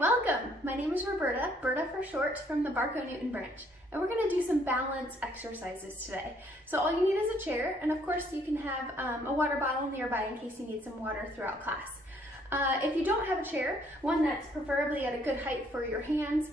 welcome. My name is Berta for short, from the Barco-Newton branch, and we're going to do some balance exercises today. So all you need is a chair, and of course you can have a water bottle nearby in case you need some water throughout class. If you don't have a chair, one that's preferably at a good height for your hands,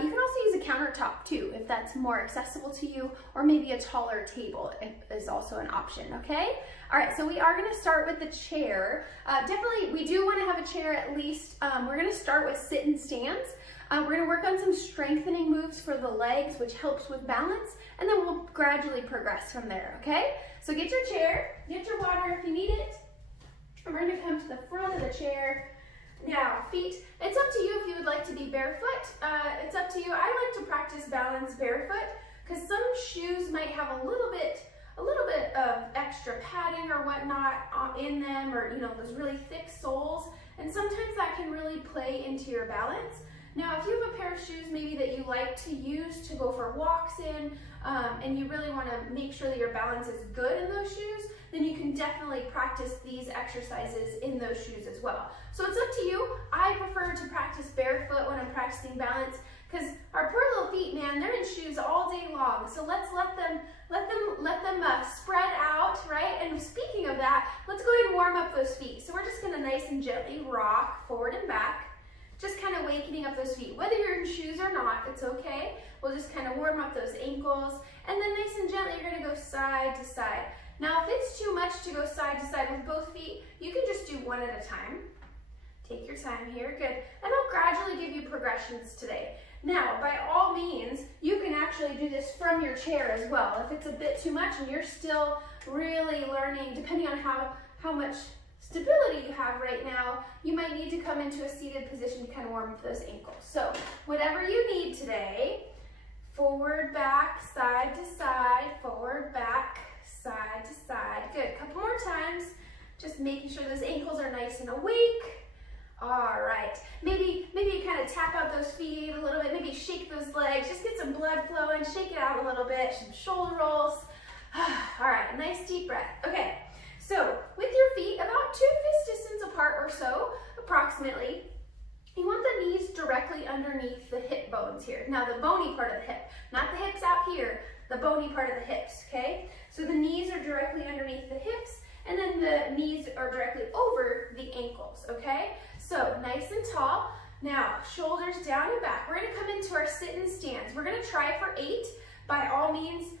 you can also use a countertop too, if that's more accessible to you, or maybe a taller table is also an option, okay? All right, so we are gonna start with the chair. Definitely, we do wanna have a chair at least. We're gonna start with sit and stands. We're gonna work on some strengthening moves for the legs, which helps with balance, and then we'll gradually progress from there, okay? So get your chair, get your water if you need it. We're going to come to the front of the chair. Now, feet, it's up to you if you would like to be barefoot. It's up to you. I like to practice balance barefoot because some shoes might have a little bit of extra padding or whatnot in them, or those really thick soles, and sometimes that can really play into your balance. Now, if you have a pair of shoes maybe that you like to use to go for walks in, and you really want to make sure that your balance is good in those shoes, then you can definitely practice these exercises in those shoes as well. So it's up to you. I prefer to practice barefoot when I'm practicing balance because our poor little feet, man, they're in shoes all day long. So let's let them spread out, right? And speaking of that, let's go ahead and warm up those feet. So we're just gonna nice and gently rock forward and back, just kind of wakening up those feet. Whether you're in shoes or not, it's okay. We'll just kind of warm up those ankles, and then nice and gently, you're gonna go side to side. Now, if it's too much to go side to side with both feet, you can just do one at a time. Take your time here, good. And I'll gradually give you progressions today. Now, by all means, you can actually do this from your chair as well. If it's a bit too much and you're still really learning, depending on how much stability you have right now, you might need to come into a seated position to kind of warm up those ankles. So, whatever you need today, forward, back, side to side, forward, back, side to side. Good, a couple more times. Just making sure those ankles are nice and awake. All right, maybe you kind of tap out those feet a little bit, maybe shake those legs, just get some blood flowing, shake it out a little bit, some shoulder rolls. All right, nice deep breath. Okay, so with your feet about 2 fist distance apart or so, approximately, you want the knees directly underneath the hip bones here. Now the bony part of the hip, not the hips out here, the bony part of the hips, okay? So the knees are directly underneath the hips, and then the knees are directly over the ankles, okay? So nice and tall. Now, shoulders down and back. We're gonna come into our sit and stands. We're gonna try for 8. By all means,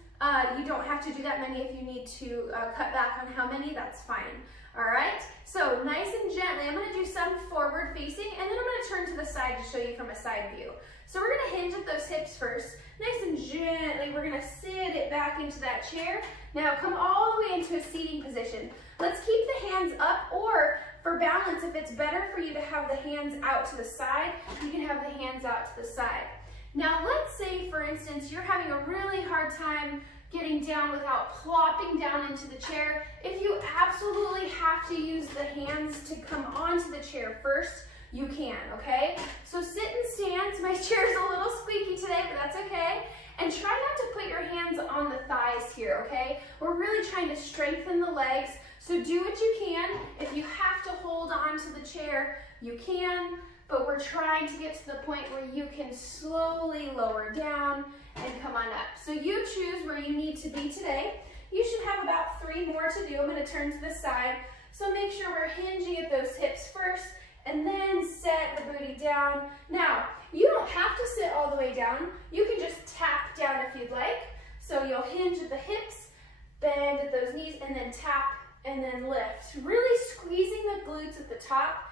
you don't have to do that many. If you need to cut back on how many, that's fine. All right, so nice and gently, I'm gonna do some forward facing, and then I'm gonna turn to the side to show you from a side view. So we're gonna hinge at those hips first. Nice and gently, we're gonna sit it back into that chair. Now come all the way into a seating position. Let's keep the hands up, or for balance, if it's better for you to have the hands out to the side, you can have the hands out to the side. Now let's say, for instance, you're having a really hard time getting down without plopping down into the chair. If you absolutely have to use the hands to come onto the chair first, you can, okay? So sit and stands. My chair's a little squeaky today, but that's okay. And try not to put your hands on the thighs here, okay? We're really trying to strengthen the legs, so do what you can. If you have to hold on to the chair, you can, but we're trying to get to the point where you can slowly lower down and come on up. So you choose where you need to be today. You should have about 3 more to do. I'm gonna turn to the side. So make sure we're hinging at those hips first, and then set the booty down. Now, you don't have to sit all the way down. You can just tap down if you'd like. So you'll hinge at the hips, bend at those knees, and then tap, and then lift. Really squeezing the glutes at the top,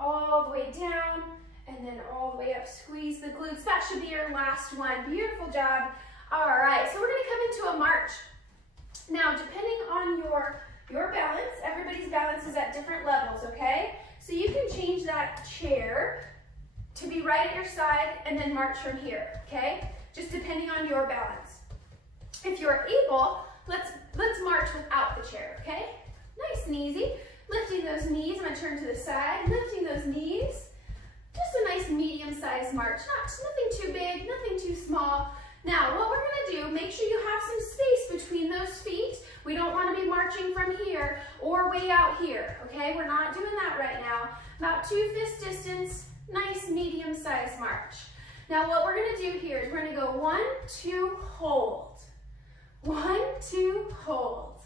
all the way down, and then all the way up. Squeeze the glutes. That should be your last one. Beautiful job. All right, so we're gonna come into a march. Now, depending on your balance, everybody's balance is at different levels, okay? So you can change that chair to be right at your side and then march from here, okay? Just depending on your balance. If you're able, let's march without the chair, okay? Nice and easy. Lifting those knees, I'm gonna turn to the side, lifting those knees. Just a nice medium-sized march, nothing too big, nothing too small. Now, what we're gonna do, make sure you have some space between those feet. We don't wanna be marching from here or way out here, okay? We're not doing that right now. About 2 fist distance nice medium-sized march. Now what we're gonna do here is we're gonna go 1, 2, hold. 1, 2, hold.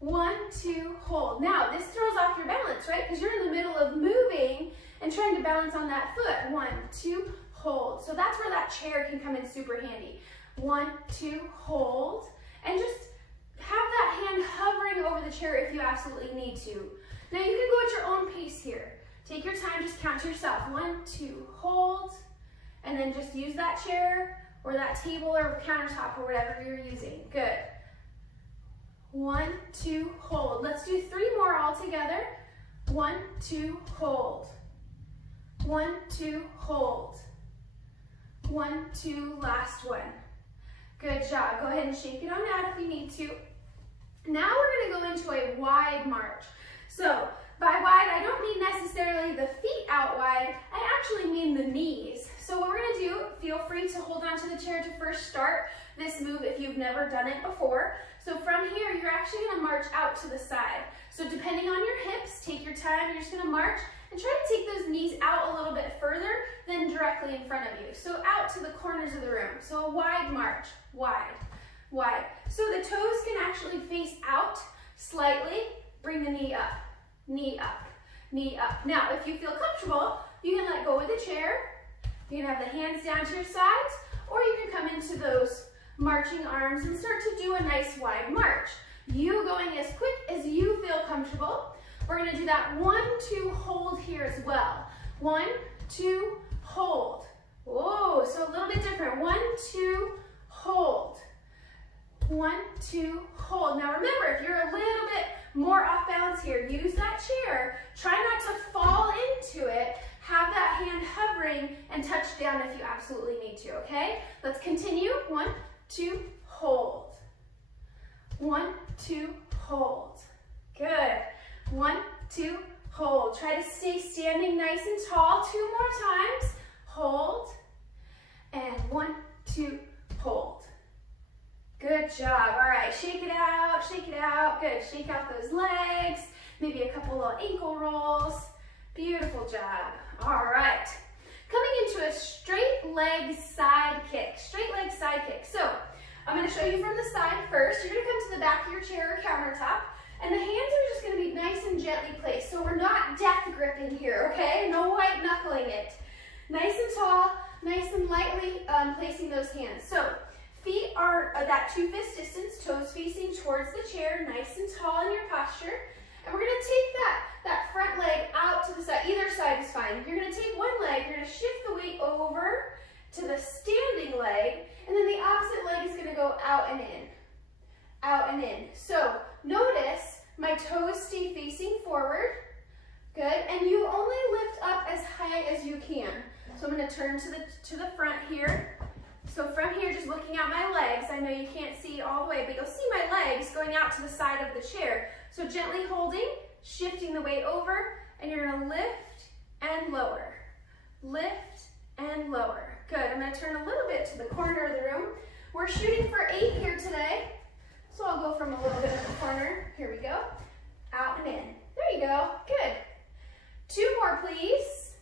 1, 2, hold. Now this throws off your balance, right? Because you're in the middle of moving and trying to balance on that foot. 1, 2, hold. So that's where that chair can come in super handy. 1, 2, hold. And just have that hand hovering over the chair if you absolutely need to. Now you can go at your own pace here. Take your time, just count to yourself. 1, 2, hold. And then just use that chair or that table or countertop or whatever you're using. Good. 1, 2, hold. Let's do 3 more all together. 1, 2, hold. 1, 2, hold. 1, 2, last one. Good job. Go ahead and shake it on out if you need to. Now we're going to go into a wide march. So by wide, I don't mean necessarily the feet out wide. I actually mean the knees. So what we're going to do, feel free to hold onto the chair to first start this move if you've never done it before. So from here, you're actually going to march out to the side. So depending on your hips, take your time. You're just going to march and try to take those knees out a little bit further than directly in front of you. So out to the corners of the room. So a wide march, wide, wide. So the toes can actually face out slightly. Bring the knee up, knee up, knee up. Now, if you feel comfortable, you can let go of the chair. You can have the hands down to your sides, or you can come into those marching arms and start to do a nice wide march. You going as quick as you feel comfortable. We're going to do that 1, 2, hold here as well. 1, 2, hold. Whoa, so a little bit different. 1, 2, hold. 1, 2, hold. Now remember, if you're a little bit more off balance here, use that chair. Try not to fall into it. Have that hand hovering and touch down if you absolutely need to, okay? Let's continue. 1, 2, hold. 1, 2, hold. Good. 1, 2, hold. Try to stay standing nice and tall. 2 more times. Hold. And 1, 2, hold. Good job. All right, shake it out, shake it out. Good. Shake out those legs. Maybe a couple little ankle rolls. Beautiful job. All right. Coming into a straight leg side kick. Straight leg side kick. So I'm going to show you from the side first. You're going to come to the back of your chair or countertop, and the hands are just going to be nice and gently placed. So we're not death gripping here, okay? No white knuckling it. Nice and tall, nice and lightly placing those hands. So feet are that 2 fist distance, toes facing towards the chair, nice and tall in your posture. And we're going to take that front leg out to the side. Either side is fine. You're going to take one leg, you're going to shift the weight over to the standing leg, and then the opposite leg is going to go out and in. Out and in. So notice my toes stay facing forward. Good. And you only lift up as high as you can. So I'm going to turn to the front here. So from here, just looking at my legs, I know you can't see all the way, but you'll see my legs going out to the side of the chair. So gently holding, shifting the weight over, and you're going to lift and lower. Lift and lower. Good. I'm going to turn a little bit to the corner of the room. We're shooting for 8 here today. So I'll go from a little bit of the corner. Here we go. Out and in. There you go. Good. 2 more, please.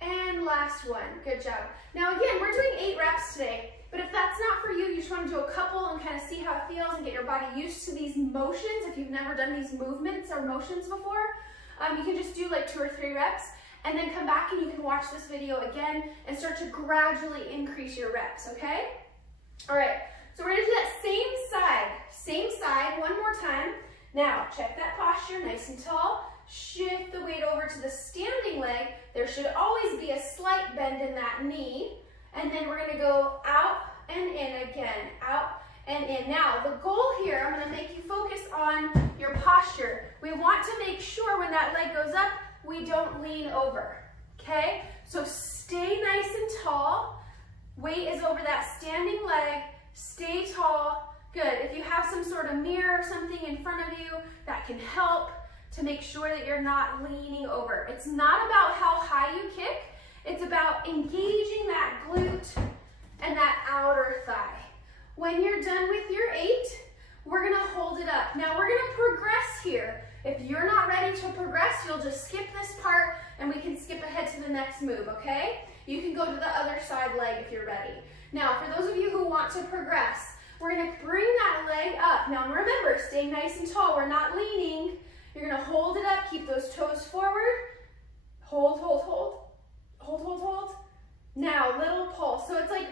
And last one. Good job. Now again, we're doing 8 reps today, but if that's not for you, you just want to do a couple and kind of see how it feels and get your body used to these motions. If you've never done these movements or motions before, you can just do like 2 or 3 reps and then come back and you can watch this video again and start to gradually increase your reps, okay? All right, so we're gonna do that same side, one more time. Now, check that posture, nice and tall. Shift the weight over to the standing leg. There should always be a slight bend in that knee. And then we're gonna go out and in again, out and in. Now, the goal here, I'm gonna make you focus on your posture. We want to make sure when that leg goes up, we don't lean over, okay? So stay nice and tall. Weight is over that standing leg. Stay tall. Good. If you have some sort of mirror or something in front of you, that can help to make sure that you're not leaning over. It's not about how high you kick. It's about engaging that glute and that outer thigh. When you're done with your 8, we're gonna hold it up. Now we're gonna progress here. If you're not ready to progress, you'll just skip this part and we can skip ahead to the next move, okay? You can go to the other side leg if you're ready. Now, for those of you who want to progress, we're gonna bring that leg up. Now remember, stay nice and tall. We're not leaning. You're gonna hold it up, keep those toes forward. Hold, hold, hold. Hold, hold, hold. Now, little pulse. So it's like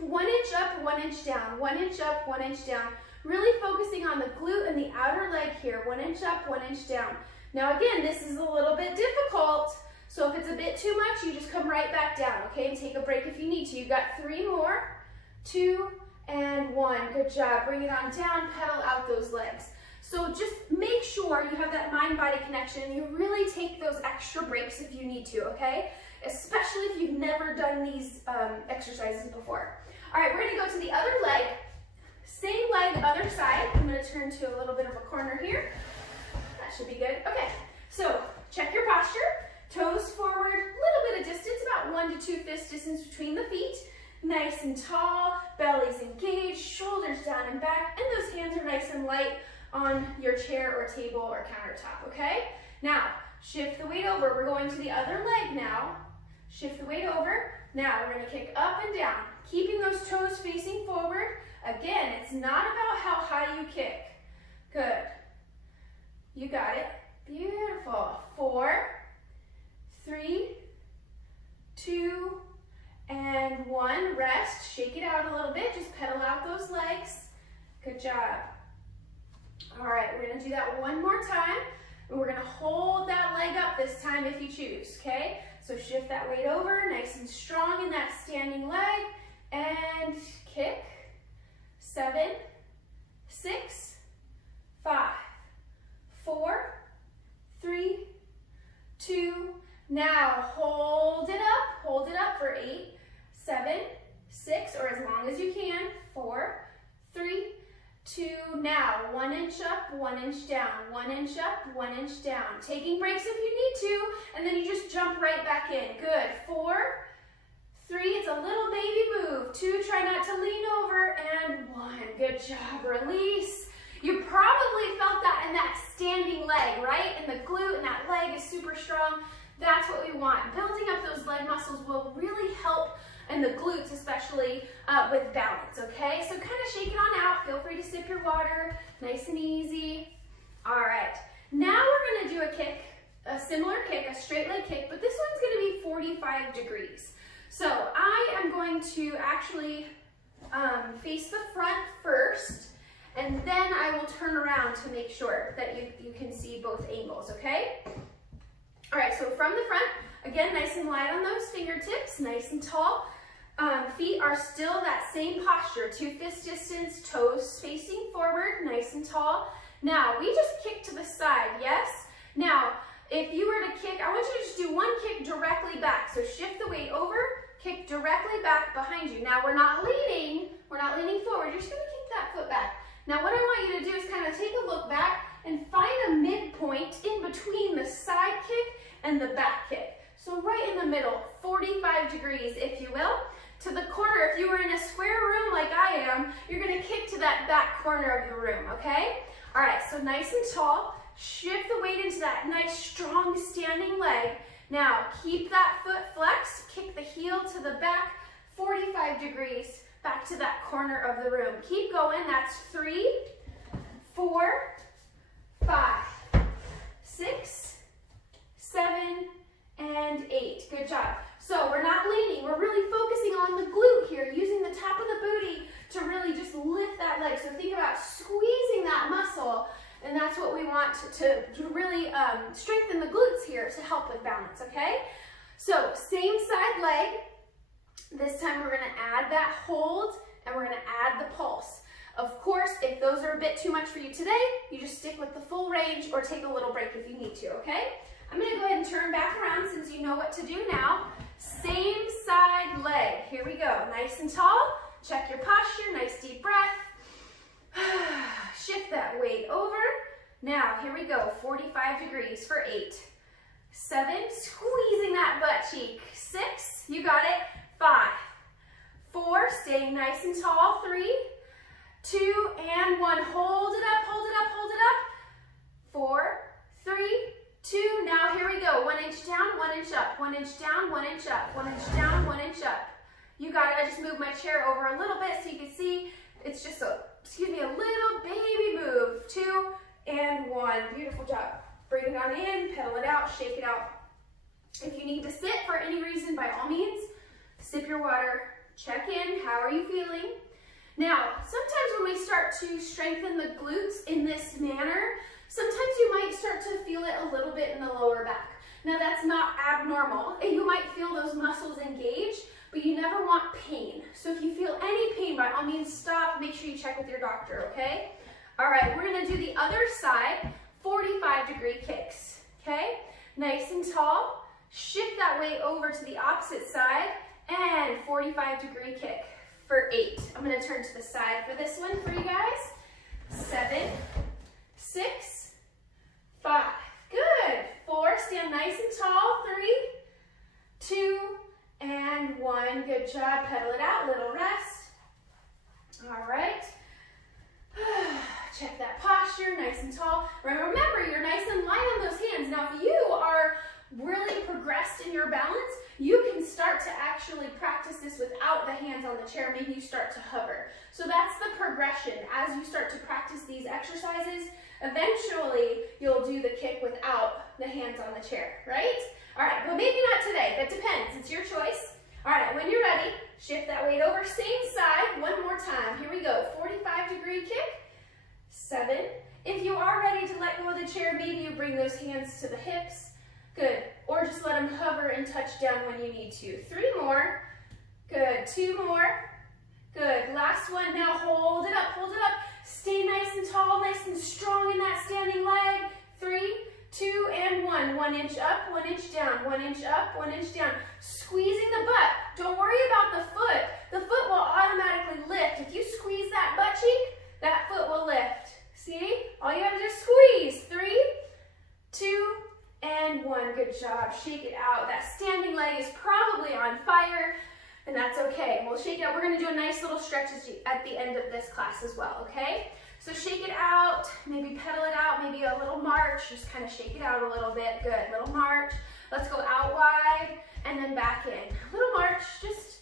1 inch up, 1 inch down, 1 inch up, 1 inch down. Really focusing on the glute and the outer leg here. 1 inch up, 1 inch down. Now again, this is a little bit difficult. So if it's a bit too much, you just come right back down, okay? And take a break if you need to. You've got 3 more, 2, and 1. Good job. Bring it on down, pedal out those legs. So just make sure you have that mind-body connection. You really take those extra breaks if you need to, okay? Especially if you've never done these exercises before. All right, we're gonna go to the other leg. Same leg, other side. I'm gonna turn to a little bit of a corner here. That should be good. Okay, so check your posture. Toes forward, a little bit of distance, about 1 to 2 fist distance between the feet. Nice and tall, belly's engaged, shoulders down and back, and those hands are nice and light on your chair or table or countertop, okay? Now, shift the weight over. We're going to the other leg now. Shift the weight over. Now, we're gonna kick up and down, keeping those toes facing forward. Again, it's not about how high you kick. Good. You got it. Beautiful. 4, 3, 2, and 1. Rest. Shake it out a little bit. Just pedal out those legs. Good job. All right, we're gonna do that one more time. And we're gonna hold that leg up this time if you choose, okay? So shift that weight over, nice and strong in that standing leg, and kick. 7, 6, 5, 4, 3, 2, now hold it up for 8, 7, 6, or as long as you can, 4, 3, 2, now 1 inch up, 1 inch down, 1 inch up, 1 inch down. Taking breaks if you need to, and then you just jump right back in. Good. 4, 3, it's a little baby move. 2, try not to lean over, and 1. Good job. Release. You probably felt that in that standing leg, right? And the glute and that leg is super strong. That's what we want. Building up those leg muscles will really help, and the glutes especially, with balance, okay? So kind of shake it on out. Feel free to sip your water, nice and easy. All right, now we're gonna do a kick, a similar kick, a straight leg kick, but this one's gonna be 45 degrees. So I am going to actually face the front first, and then I will turn around to make sure that you can see both angles, okay? All right, so from the front, again, nice and light on those fingertips, nice and tall. Feet are still that same posture, 2 fist distance, toes facing forward, nice and tall. Now, we just kick to the side, yes? Now, if you were to kick, I want you to just do 1 kick directly back. So shift the weight over, kick directly back behind you. Now, we're not leaning forward, you're just gonna kick that foot back. Now, what I want you to do is kind of take a look back and find a midpoint in between the side kick and the back kick. So right in the middle, 45 degrees, if you will. To the corner, if you were in a square room like I am, you're gonna kick to that back corner of the room, okay? All right, so nice and tall. Shift the weight into that nice, strong standing leg. Now, keep that foot flexed. Kick the heel to the back, 45 degrees, back to that corner of the room. Keep going. That's 3, 4, 5, 6, 7, and 8. Good job. So we're not leaning. We're really focusing on the glute here, using the top of the booty to really just lift that leg. So think about squeezing that muscle, and that's what we want to really strengthen the glutes here to help with balance, okay? So same side leg. This time we're gonna add that hold, and we're gonna add the pulse. Of course, if those are a bit too much for you today, you just stick with the full range or take a little break if you need to, okay? I'm gonna go ahead and turn back around since you know what to do now. Same side leg. Here we go. Nice and tall. Check your posture. Nice deep breath. Shift that weight over. Now, here we go. 45 degrees for 8. 7. Squeezing that butt cheek. 6. You got it. 5. 4. Staying nice and tall. 3, 2, and 1. Hold it up, hold it up, hold it up. 4, 3, 2. Now here we go. 1 inch down, 1 inch up, 1 inch down, 1 inch up, 1 inch down, 1 inch up. You got it. I just moved my chair over a little bit so you can see it's just a, a little baby move. 2 and 1. Beautiful job. Bring it on in, pedal it out, shake it out. If you need to sit for any reason, by all means, sip your water, check in. How are you feeling? Now, sometimes when we start to strengthen the glutes in this manner, sometimes you might start to feel it a little bit in the lower back. Now, that's not abnormal. You might feel those muscles engage, but you never want pain. So if you feel any pain, by all means, stop. Make sure you check with your doctor, okay? All right, we're gonna do the other side, 45-degree kicks, okay? Nice and tall. Shift that weight over to the opposite side, and 45-degree kick for 8. I'm gonna turn to the side for this one for you guys. 7, 6, 5. Good. 4, stand nice and tall. 3, 2, and 1. Good job. Pedal it out. Little rest. All right. Check that posture, nice and tall. Remember, you're nice and light on those hands. Now, if you are really progressed in your balance, you can start to actually practice this without the hands on the chair. Maybe you start to hover. So that's the progression. As you start to practice these exercises, eventually you'll do the kick without the hands on the chair, right? All right, but maybe not today. That depends. It's your choice. All right, when you're ready, shift that weight over. Same side. One more time. Here we go. 45-degree kick. 7. If you are ready to let go of the chair, maybe you bring those hands to the hips. Good. Or just let them hover and touch down when you need to. 3 more. Good. 2 more. Good. Last one. Now hold it up. Hold it up. Stay nice and tall, nice and strong in that standing leg. 3, 2, and 1. 1 inch up, 1 inch down, 1 inch up, 1 inch down. Squeezing the butt. Don't worry about the foot. The foot will automatically lift. If you squeeze that butt cheek, that foot will lift. See? All you have to do is squeeze. 3, 2, and 1. Good job. Shake it out. That standing leg is probably on fire, and that's okay. We'll shake it out. We're going to do a nice little stretch at the end of this class as well, okay? So shake it out. Maybe pedal it out. Maybe a little march. Just kind of shake it out a little bit. Good. Little march. Let's go out wide and then back in. Little march. Just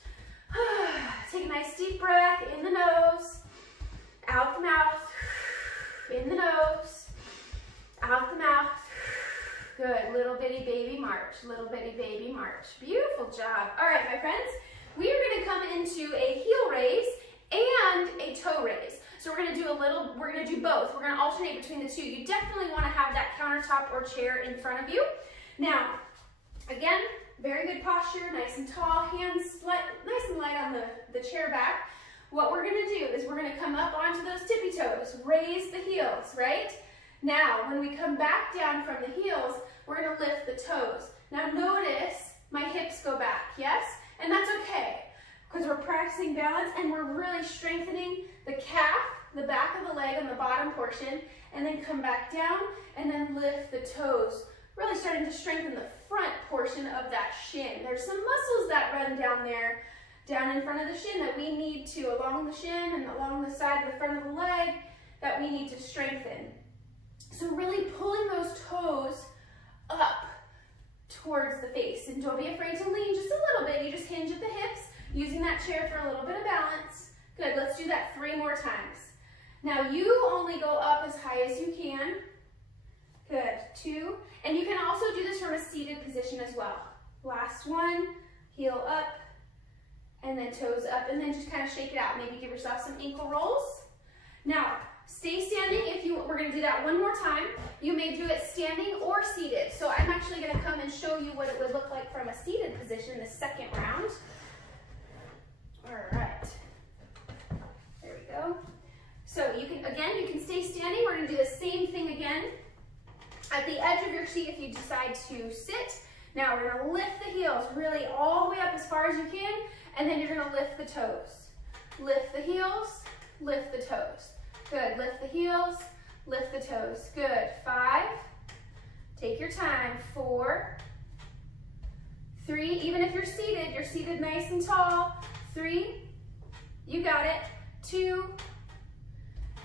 take a nice deep breath in the nose, out the mouth. In the nose, out the mouth. Good. Little bitty baby march. Little bitty baby march. Beautiful job. All right, my friends, we are going to come into a heel raise and a toe raise. So we're going to do both. We're going to alternate between the two. You definitely want to have that countertop or chair in front of you. Now, again, very good posture, nice and tall, hands nice and light on the chair back. What we're going to do is we're going to come up onto those tippy toes, raise the heels, right? Now, when we come back down from the heels, we're going to lift the toes. Now notice my hips go back, yes? And that's okay, because we're practicing balance and we're really strengthening the calf, the back of the leg on the bottom portion, and then come back down and then lift the toes. Really starting to strengthen the front portion of that shin. There's some muscles that run down there, down in front of the shin that we need to, along the shin and along the side of the front of the leg, that we need to strengthen. So really pulling those toes up towards the face. And don't be afraid to lean just a little bit. You just hinge at the hips, using that chair for a little bit of balance. Good, let's do that 3 more times. Now you only go up as high as you can. Good, 2. And you can also do this from a seated position as well. Last one, heel up, and then toes up, and then just kind of shake it out. Maybe give yourself some ankle rolls. Now, stay standing. We're going to do that 1 more time. You may do it standing or seated. So I'm actually going to come and show you what it would look like from a seated position the second round. All right. There we go. So you can stay standing. We're going to do the same thing again at the edge of your seat if you decide to sit. Now we're going to lift the heels really all the way up as far as you can, and then you're going to lift the toes. Lift the heels, lift the toes. Good. Lift the heels, lift the toes. Good. 5. Take your time. 4. 3. Even if you're seated nice and tall. 3. You got it. 2.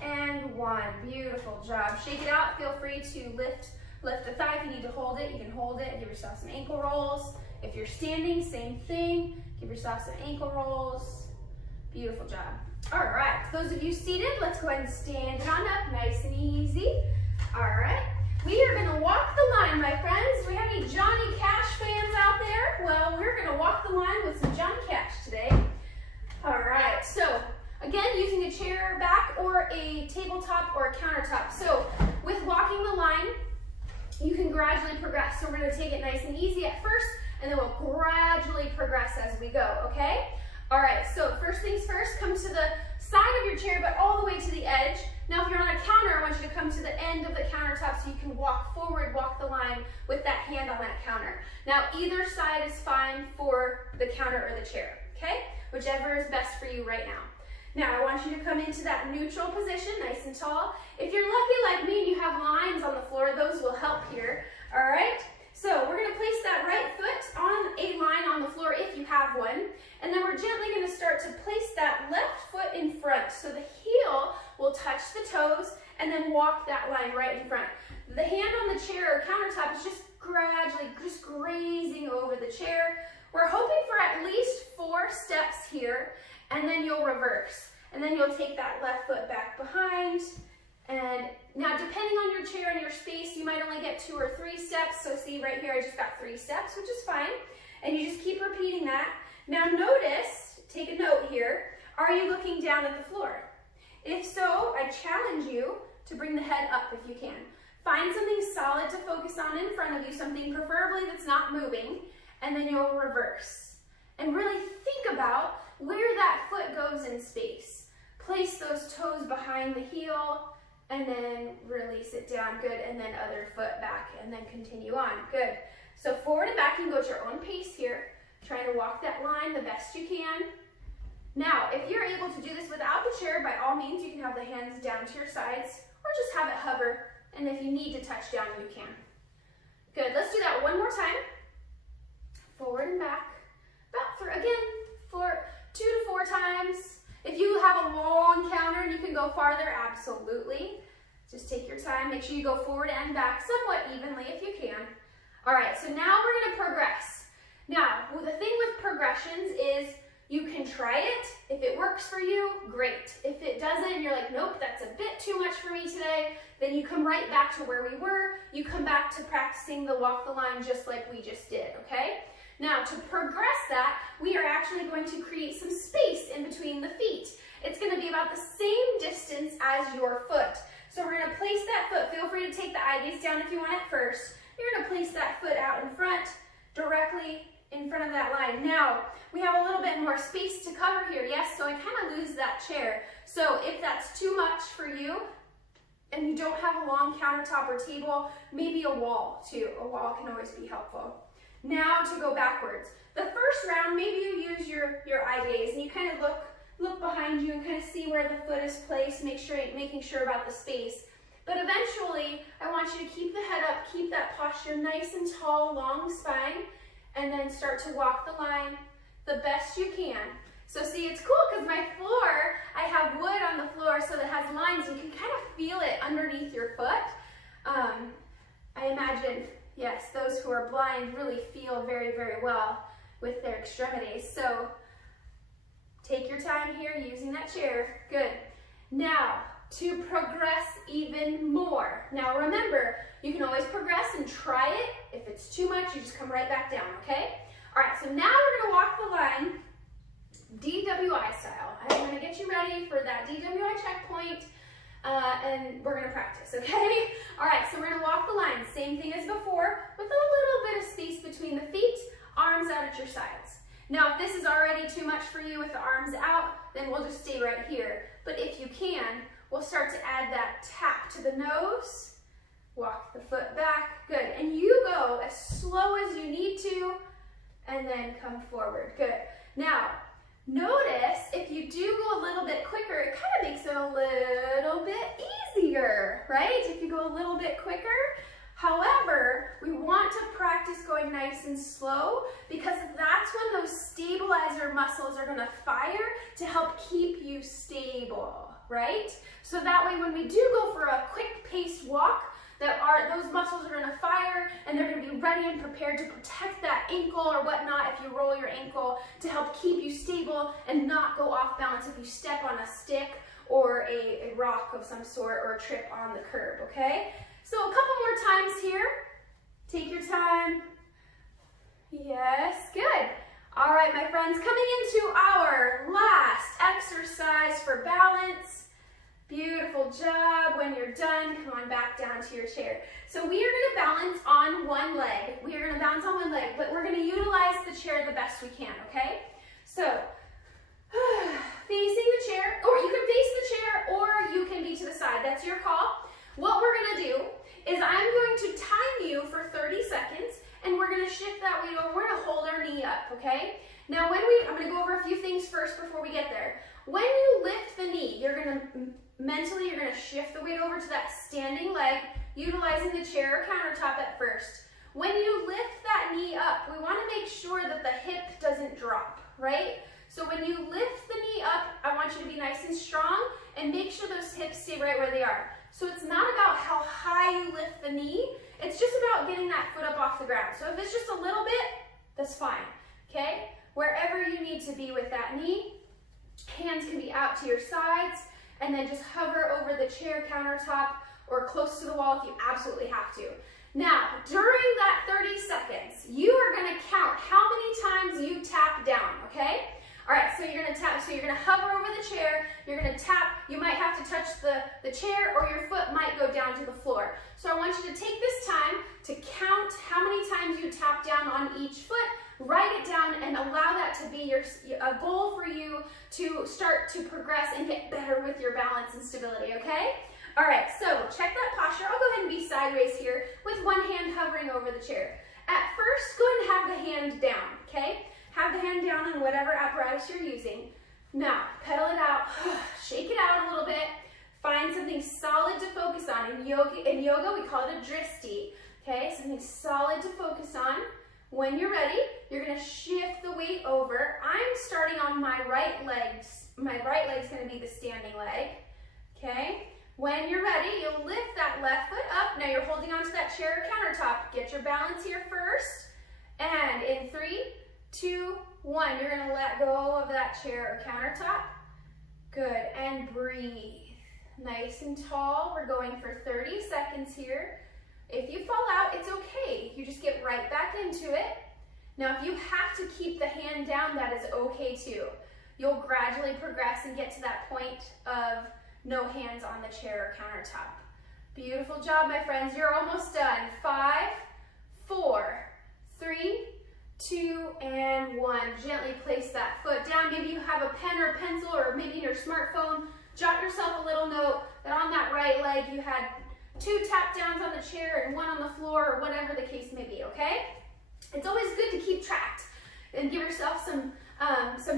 and 1. Beautiful job. Shake it out. Feel free to lift a thigh. If you need to hold it, you can hold it. Give yourself some ankle rolls. If you're standing, same thing. Give yourself some ankle rolls. Beautiful job. All right, those of you seated, let's go ahead and stand on up, nice and easy. All right, we are gonna walk the line, my friends. Do we have any Johnny Cash fans out there? Well, we're gonna walk the line with some Johnny Cash today. All right, so again, using a chair back or a tabletop or a countertop. So with walking the line, you can gradually progress. So we're gonna take it nice and easy at first, and then we'll gradually progress as we go, okay? All right, so first things first, come to the side of your chair, but all the way to the edge. Now, if you're on a counter, I want you to come to the end of the countertop so you can walk forward, walk the line with that hand on that counter. Now, either side is fine for the counter or the chair, okay? Whichever is best for you right now. Now, I want you to come into that neutral position, nice and tall. If you're lucky like me and you have lines on the floor, those will help here, all right? So we're gonna place that right foot on a line on the floor if you have one, and then we're gently gonna start to place that left foot in front. So the heel will touch the toes and then walk that line right in front. The hand on the chair or countertop is just gradually, just grazing over the chair. We're hoping for at least 4 steps here, and then you'll reverse. And then you'll take that left foot back behind. And now, depending on your chair and your space, you might only get 2 or 3 steps. So see right here, I just got 3 steps, which is fine. And you just keep repeating that. Now notice, take a note here, are you looking down at the floor? If so, I challenge you to bring the head up if you can. Find something solid to focus on in front of you, something preferably that's not moving, and then you'll reverse. And really think about where that foot goes in space. Place those toes behind the heel, and then release it down, good, and then other foot back, and then continue on, good. So forward and back, you can go at your own pace here, trying to walk that line the best you can. Now, if you're able to do this without the chair, by all means, you can have the hands down to your sides, or just have it hover, and if you need to touch down, you can. Good, let's do that one more time. Forward and back, for 2 to 4 times. If you have a long counter and you can go farther, absolutely. Just take your time. Make sure you go forward and back somewhat evenly if you can. All right, so now we're going to progress. Now, the thing with progressions is you can try it. If it works for you, great. If it doesn't, and you're like, nope, that's a bit too much for me today, then you come right back to where we were. You come back to practicing the walk the line just like we just did, okay? Now, to progress that, we are actually going to create some space in between the feet. It's going to be about the same distance as your foot. So we're going to place that foot. Feel free to take the eye gaze down if you want it first. You're going to place that foot out in front, directly in front of that line. Now, we have a little bit more space to cover here, yes? So I kind of lose that chair. So if that's too much for you, and you don't have a long countertop or table, maybe a wall too. A wall can always be helpful. Now to go backwards. The first round, maybe you use your eye gaze and you kind of look behind you and kind of see where the foot is placed, making sure about the space. But eventually, I want you to keep the head up, keep that posture nice and tall, long spine, and then start to walk the line the best you can. So see, it's cool because my floor, I have wood on the floor so that it has lines. You can kind of feel it underneath your foot. I imagine, yes, those who are blind really feel very, very well with their extremities. So take your time here using that chair. Good. Now, to progress even more. Now remember, you can always progress and try it. If it's too much, you just come right back down, okay? All right, so now we're gonna walk the line DWI style. I'm gonna get you ready for that DWI checkpoint, and we're gonna practice, okay? All right, so we're gonna walk the line, same thing as before, with a little bit of space between the feet, arms out at your sides. Now, if this is already too much for you with the arms out, then we'll just stay right here. But if you can, we'll start to add that tap to the nose, walk the foot back, good. And you go as slow as you need to, and then come forward, good. Now, notice if you do go a little bit quicker, it kind of makes it a little bit easier, right? If you go a little bit quicker. However, we want to practice going nice and slow because that's when those stabilizer muscles are going to fire to help keep you stable. right? So that way when we do go for a quick paced walk, those muscles are gonna fire and they're gonna be ready and prepared to protect that ankle or whatnot if you roll your ankle, to help keep you stable and not go off balance if you step on a stick or a rock of some sort or trip on the curb, okay? So a couple more times here. Take your time. Yes, good. All right, my friends, coming into our last exercise for balance. Beautiful job. When you're done, come on back down to your chair. So we are going to balance on one leg. We are going to balance on one leg, but we're going to utilize the chair the best we can, okay? So facing the chair, or you can face the chair, or you can be to the side. That's your call. What we're going to do is I'm going to time you for 30 seconds, and we're going to shift that weight over. We're going to hold our knee up, okay? Now, I'm going to go over a few things first before we get there. When you lift the knee, you're going to shift the weight over to that standing leg, utilizing the chair or countertop at first. When you lift that knee up, we want to make sure that the hip doesn't drop, right? So when you lift the knee up, I want you to be nice and strong and make sure those hips stay right where they are. So it's not about how high you lift the knee, it's just about getting that foot up off the ground. So if it's just a little bit, that's fine, okay? Wherever you need to be with that knee, hands can be out to your sides, and then just hover over the chair countertop or close to the wall if you absolutely have to. Now, during that 30 seconds, you are going to count how many times you tap down, okay? All right, so you're going to tap, so you're going to hover over the chair, you're going to tap, you might have to touch the chair or your foot might go down to the floor. So I want you to take this time to count how many times you tap down on each foot, write it down, and allow that to be a goal for you to start to progress and get better with your balance and stability, okay? All right, so check that posture. I'll go ahead and be sideways here with one hand hovering over the chair. At first, go ahead and have the hand down, okay? Have the hand down on whatever apparatus you're using. Now, pedal it out, shake it out a little bit. Find something solid to focus on. In yoga, we call it a dristi, okay? Something solid to focus on. When you're ready, you're going to shift the weight over. I'm starting on my right leg. My right leg's going to be the standing leg, okay? When you're ready, you'll lift that left foot up. Now you're holding onto that chair or countertop. Get your balance here first. And in 3, 2, 1, you're going to let go of that chair or countertop. Good, and breathe. Nice and tall. We're going for 30 seconds here. If you fall out, it's okay. You just get right back into it. Now, if you have to keep the hand down, that is okay too. You'll gradually progress and get to that point of no hands on the chair or countertop. Beautiful job, my friends. You're almost done. 5, 4, 3, 2, and 1. Gently place that foot down. Maybe you have a pen or pencil, or maybe in your smartphone, jot yourself a little note that on that right leg you had 2 tap downs on the chair and 1 on the floor, or whatever the case may be, okay? It's always good to keep track and give yourself some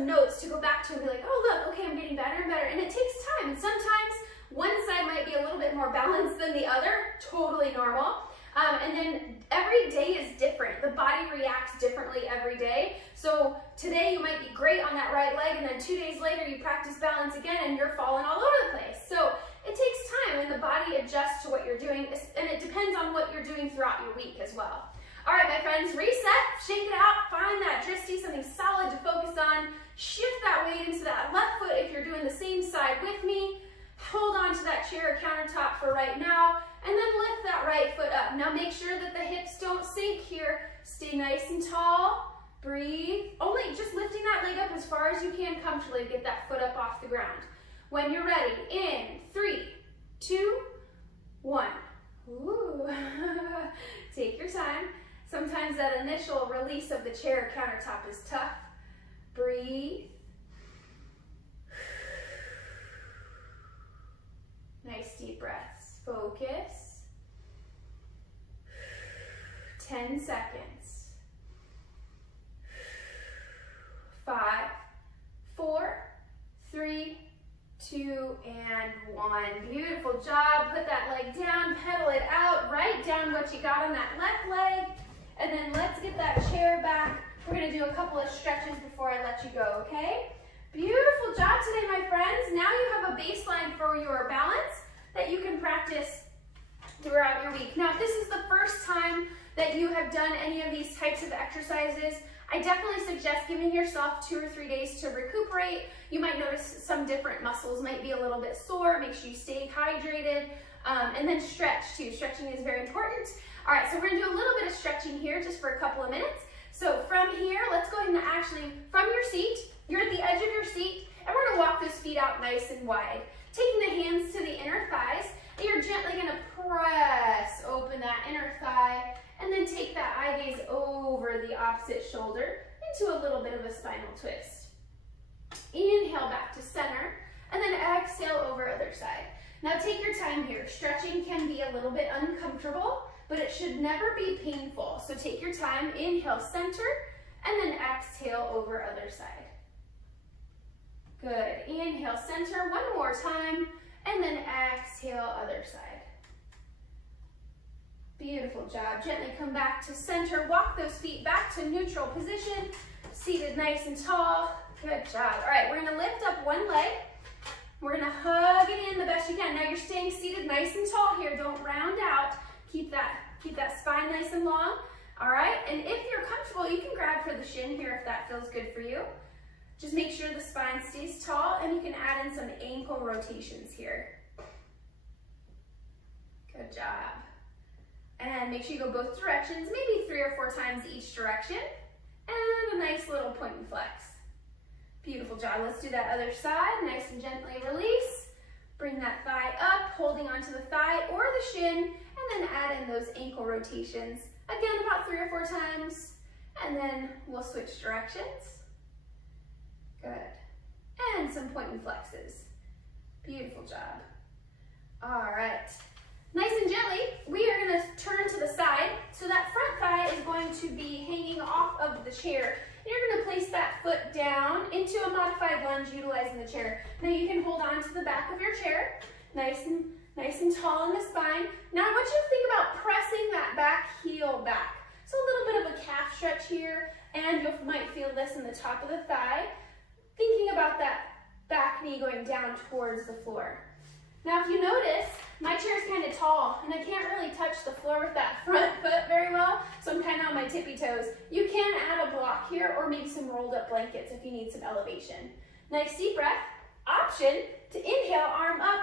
notes to go back to and be like, oh look, okay, I'm getting better and better. And it takes time, and sometimes one side might be a little bit more balanced than the other, totally normal. And then every day is different. The body reacts differently every day. So today you might be great on that right leg, and then 2 days later you practice balance again and you're falling all over the place. So it takes time, and the body adjusts to what you're doing, and it depends on what you're doing throughout your week as well. All right, my friends, reset, shake it out, find that dristi, something solid to focus on, shift that weight into that left foot if you're doing the same side with me, hold on to that chair or countertop for right now, and then lift that right foot up. Now make sure that the hips don't sink here. Stay nice and tall, breathe. Only just lifting that leg up as far as you can comfortably to get that foot up off the ground. When you're ready, in 3, 2, 1. Ooh. Take your time. Sometimes that initial release of the chair or countertop is tough. Breathe. Nice deep breaths. Focus. 10 seconds. 5, 4, 3, 2, and 1. Beautiful job. Put that leg down, pedal it out, write down what you got on that left leg, and then let's get that chair back. We're going to do a couple of stretches before I let you go, okay? Beautiful job today, my friends. Now you have a baseline for your balance that you can practice throughout your week. Now, if this is the first time that you have done any of these types of exercises, I definitely suggest giving yourself 2 or 3 days to recuperate. You might notice some different muscles might be a little bit sore. Make sure you stay hydrated, and then stretch too. Stretching is very important. All right, so we're gonna do a little bit of stretching here just for a couple of minutes. So from here, let's go ahead and actually, from your seat, you're at the edge of your seat, and we're gonna walk those feet out nice and wide. Taking the hands to the inner thighs, and you're gently gonna press open that inner thigh, and then take that eye gaze over the opposite shoulder into a little bit of a spinal twist. Inhale back to center, and then exhale over other side. Now take your time here. Stretching can be a little bit uncomfortable, but it should never be painful. So take your time, inhale center, and then exhale over other side. Good, inhale center, one more time, and then exhale other side. Beautiful job. Gently come back to center. Walk those feet back to neutral position. Seated nice and tall. Good job. All right, we're gonna lift up one leg. We're gonna hug it in the best you can. Now you're staying seated nice and tall here. Don't round out. Keep that spine nice and long. All right, and if you're comfortable, you can grab for the shin here if that feels good for you. Just make sure the spine stays tall, and you can add in some ankle rotations here. Good job. And make sure you go both directions, maybe 3 or 4 times each direction. And a nice little point and flex. Beautiful job. Let's do that other side. Nice and gently release. Bring that thigh up, holding onto the thigh or the shin, and then add in those ankle rotations. Again, about 3 or 4 times. And then we'll switch directions. Good. And some point and flexes. Beautiful job. All right. Nice and gently, we are going to turn to the side. So that front thigh is going to be hanging off of the chair. And you're going to place that foot down into a modified lunge utilizing the chair. Now you can hold on to the back of your chair, nice and tall in the spine. Now I want you to think about pressing that back heel back. So a little bit of a calf stretch here, and you might feel this in the top of the thigh. Thinking about that back knee going down towards the floor. Now if you notice, my chair is kind of tall, and I can't really touch the floor with that front foot very well, so I'm kind of on my tippy toes. You can add a block here, or maybe some rolled up blankets if you need some elevation. Nice deep breath. Option to inhale, arm up,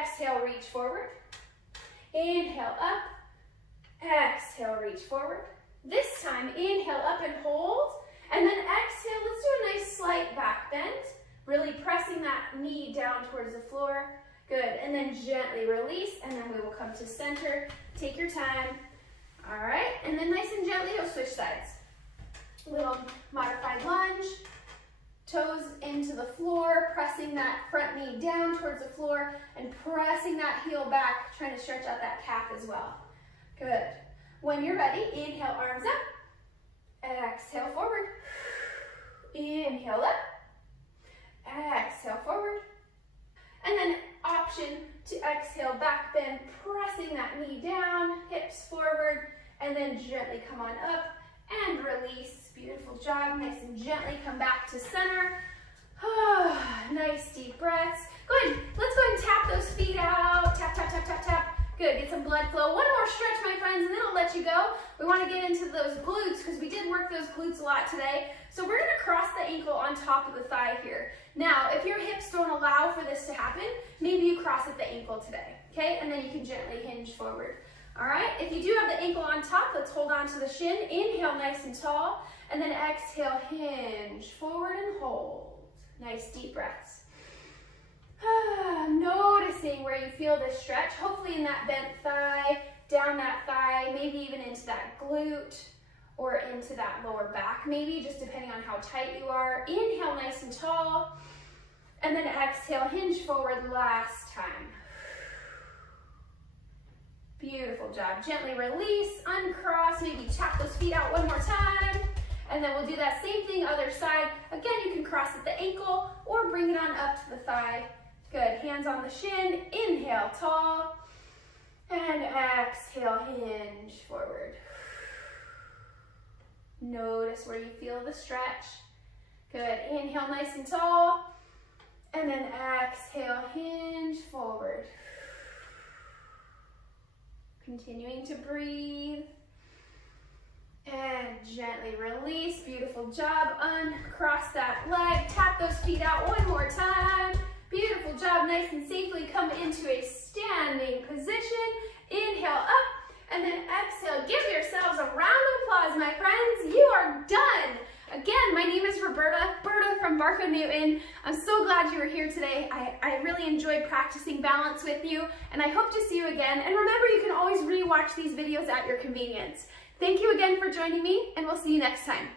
exhale, reach forward. Inhale up, exhale, reach forward. This time, inhale up and hold, and then exhale, let's do a nice slight back bend, really pressing that knee down towards the floor. Good, and then gently release, and then we will come to center. Take your time. All right, and then nice and gently, you'll switch sides. Little modified lunge, toes into the floor, pressing that front knee down towards the floor, and pressing that heel back, trying to stretch out that calf as well. Good. When you're ready, inhale, arms up. Exhale, forward. Inhale up. Exhale, forward. And then option to exhale, back bend, pressing that knee down, hips forward, and then gently come on up and release. Beautiful job. Nice and gently come back to center. Nice deep breaths. Go ahead. Let's go ahead and tap those feet out. Tap, tap, tap, tap, tap. Good. Get some blood flow. One more stretch, my friends, and then I'll let you go. We want to get into those glutes because we did work those glutes a lot today. So we're going to cross the ankle on top of the thigh here. Now, if your hips don't allow for this to happen, maybe you cross at the ankle today, okay? And then you can gently hinge forward. All right, if you do have the ankle on top, let's hold on to the shin. Inhale nice and tall, and then exhale, hinge forward and hold. Nice deep breaths. Noticing where you feel this stretch, hopefully in that bent thigh, down that thigh, maybe even into that glute or into that lower back maybe, just depending on how tight you are. Inhale nice and tall, and then exhale, hinge forward last time. Beautiful job. Gently release, uncross, maybe tap those feet out one more time, and then we'll do that same thing other side. Again, you can cross at the ankle or bring it on up to the thigh. Good, hands on the shin, inhale, tall, and exhale, hinge forward. Notice where you feel the stretch. Good, inhale nice and tall, and then exhale, hinge forward. Continuing to breathe. And gently release, beautiful job. Uncross that leg, tap those feet out one more time. Beautiful job, nice and safely come into a standing position. Inhale up, and then exhale. Give yourselves a round of applause, my friends. You are done. Again, my name is Berta from Barco-Newton. I'm so glad you were here today. I really enjoyed practicing balance with you, and I hope to see you again. And remember, you can always rewatch these videos at your convenience. Thank you again for joining me, and we'll see you next time.